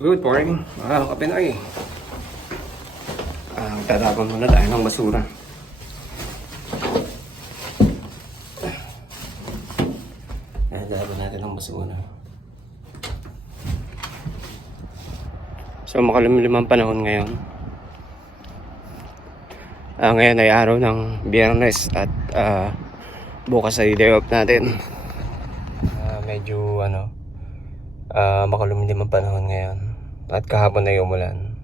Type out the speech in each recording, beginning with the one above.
Good morning, mga kapinoy. Tatapon muna tayo ng basura. Tatapon natin ng basura. So makalimlim ang panahon ngayon. Ngayon ay araw ng Biyernes at bukas ay day off natin. Medyo makalumlim ang panahon ngayon at kahapon ay umulan.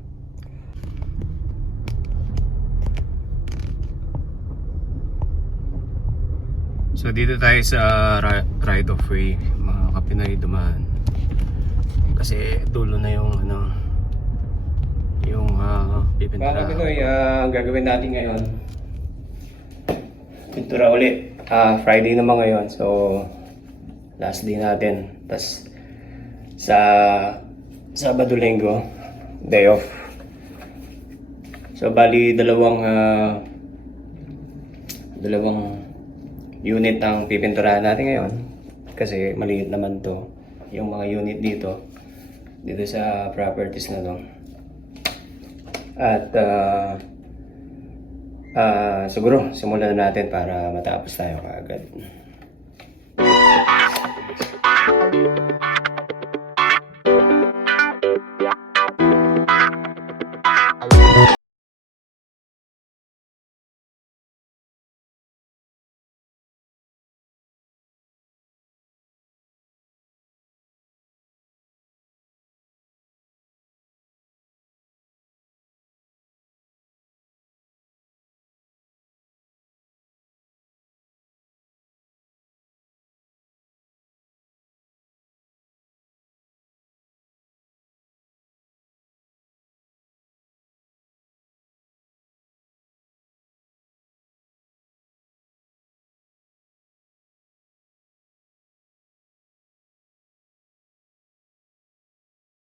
So dito tayo sa right of way, mga kapinoy, dumaan kasi dulo na yung pipintura. Mga kapinoy, ang gagawin natin ngayon, pintura ulit. Friday naman ngayon, so last day natin. Tas sa Sabado, Linggo, day off. So bali dalawang unit ang pipinturahan natin ngayon kasi maliit naman to yung mga unit dito sa properties na to. At siguro simulan na natin para matapos tayo kaagad.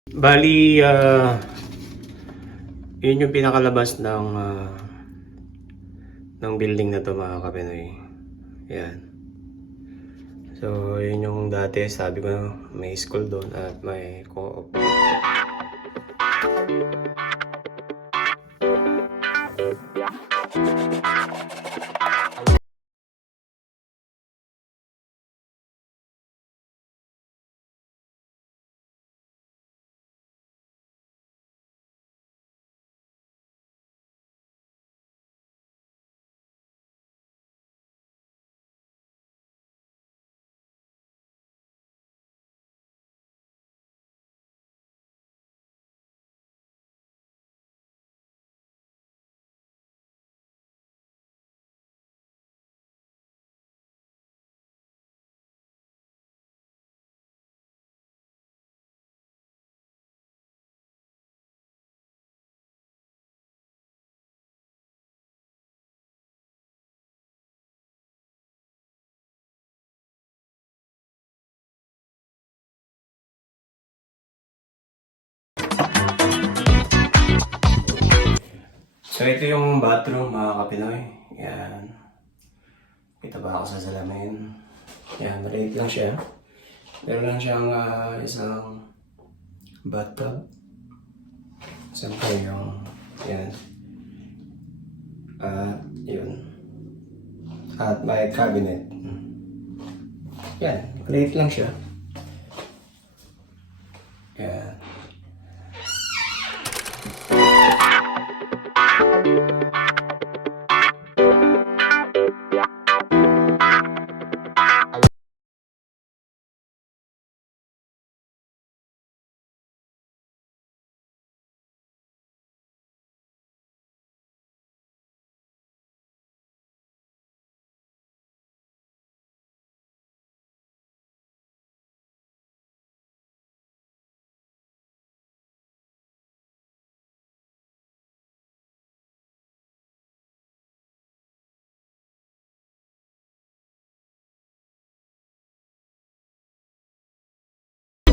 Bali, yun yung pinakalabas ng building na to, mga kapinoy. Yan. So, yun yung dati, sabi ko, may school doon at may co-op. So ito yung bathroom, mga kapinoy. Yan. Kita ba ako sa salamin? Yan, maliit lang siya. Meron lang siyang isang bathtub. Siyempre yung, yan. At yun. At may cabinet. Yan, maliit lang siya. Yan.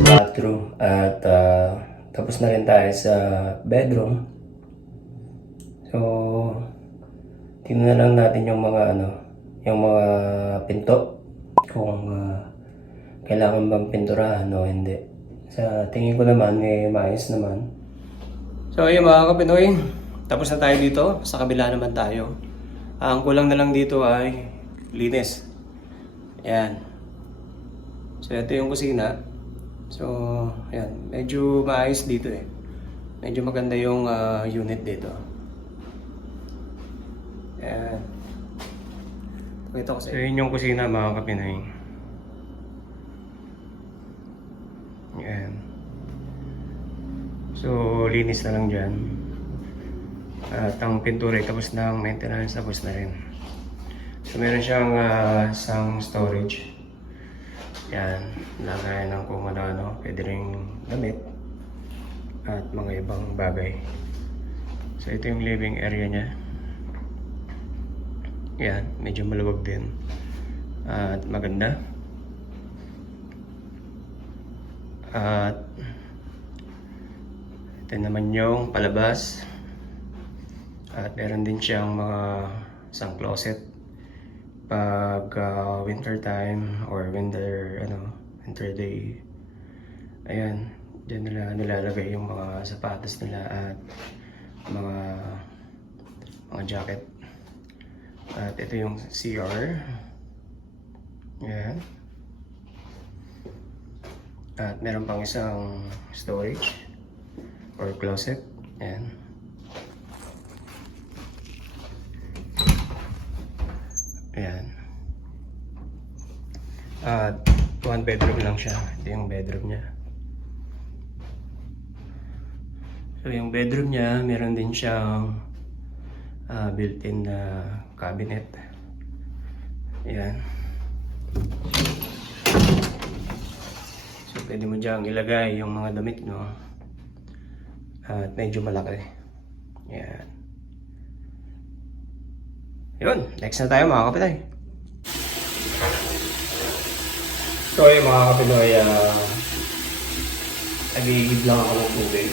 Bathroom at tapos na rin tayo sa bedroom. So tingnan na lang natin yung mga yung mga pinto kung kailangan bang pinturahan o hindi. Sa tingin ko naman, maayos naman. So ayun mga kapinoy, tapos na tayo dito. Sa kabila naman tayo. Ang kulang na lang dito ay linis. Ayan. So ito yung kusina. So ayan, medyo maayos dito eh. Medyo maganda yung unit dito. Ayan. So yun yung kusina mga kapinoy. Ayan. So linis na lang dyan. At ang pintura ay tapos na, ang maintenance tapos na rin. So meron siyang isang storage. Yan, lagayan ng kung ano-ano, pwede rin damit at mga ibang bagay. So ito yung living area niya. Yan, medyo maluwag din at maganda. At ito naman yung palabas. At meron din siyang mga isang closet pag winter time or winter day. Ayan, diyan nila nilalagay yung mga sapatos nila at mga jacket. At ito yung CR. Ayan. At meron pang isang storage or closet. Ayan. Ayan. At one bedroom lang siya. Ito yung bedroom niya. So yung bedroom niya, meron din siyang built-in na cabinet. Ayan. So pwede mo dyan ilagay yung mga damit mo. At medyo malaki. Ayan. Yun, next na tayo mga kapitay. So ayun mga kapinoy, nag-iigib lang ako ng tubig.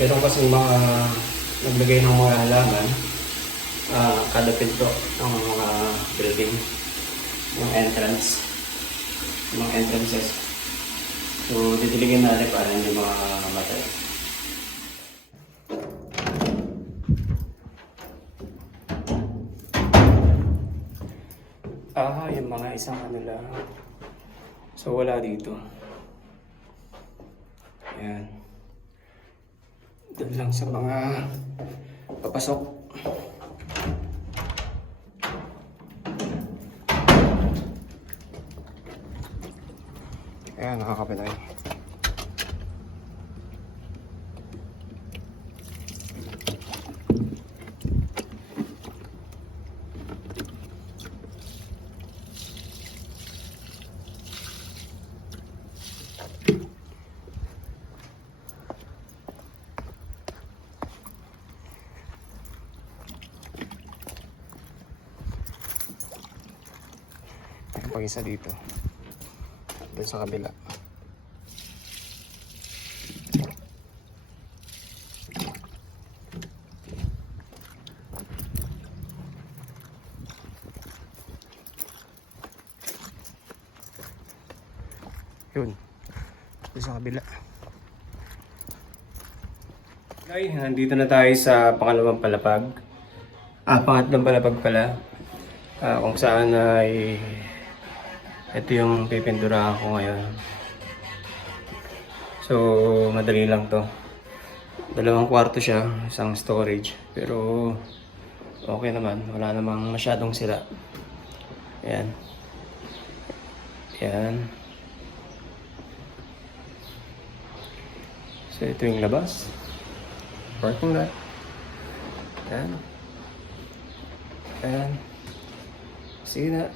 Meron kasing mga naglagay ng mga halaman kada pinto ng mga building, yung entrance, yung mga entrances. So didiligan natin para hindi makamatay. Yung mga isang kanila. So wala dito. Ayan. Doon lang sa mga papasok. Ayan, nakakapitay. Pag isa dito doon sa kabila. Yun doon sa kabila. Okay, nandito na tayo sa pangalawang palapag. Pangatlong palapag pala. Kung saan ay ito yung pipinturahan ko ngayon. So madali lang to. 2 kwarto siya, isang storage. Pero okay naman, wala namang masyadong sira. Ayan. Ayan. So ito yung labas. Parking lot. Ayan. Ayan. See that?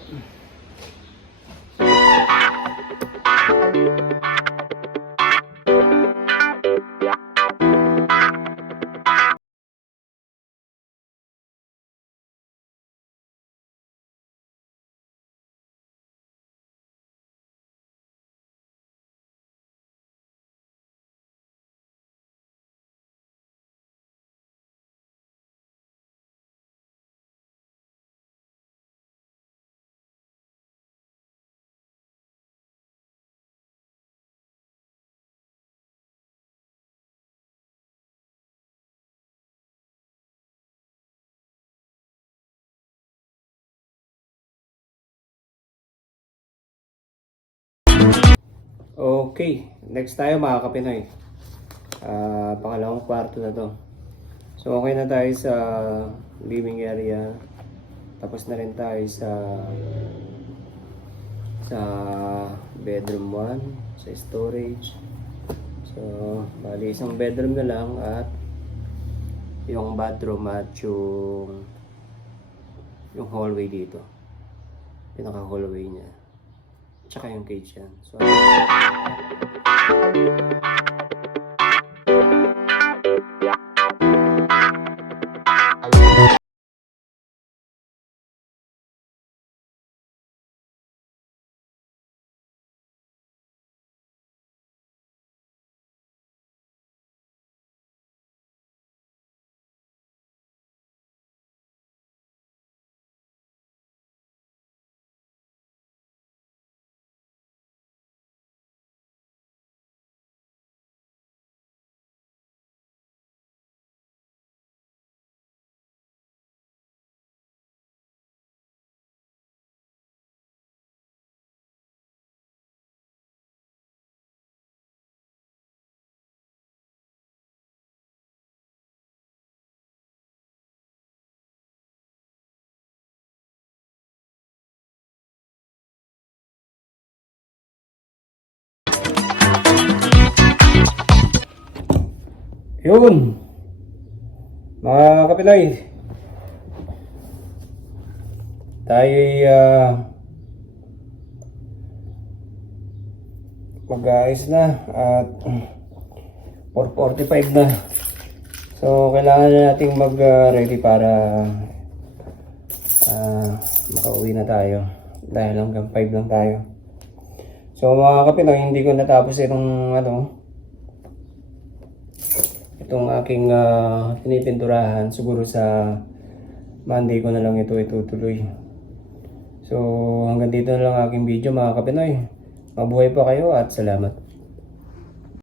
Okay, next tayo mga kapinoy. Pangalawang kwarto na to. So okay na tayo sa living area. Tapos na rin tayo sa bedroom 1, sa storage. So, bali isang bedroom na lang at yung bathroom at yung hallway dito. Pinaka hallway niya. Tsaka yung cage yan. So, yun! Mga kapinoy, tayo'y mag-aayos na at 4:45 na. So, kailangan na nating mag-ready para makauwi na tayo dahil hanggang 5 lang tayo. So, mga kapinoy, hindi ko natapos itong aking pinipinturahan. Siguro sa Monday ko na lang ito itutuloy. So, hanggang dito na lang aking video mga kapinoy. Mabuhay po kayo at salamat.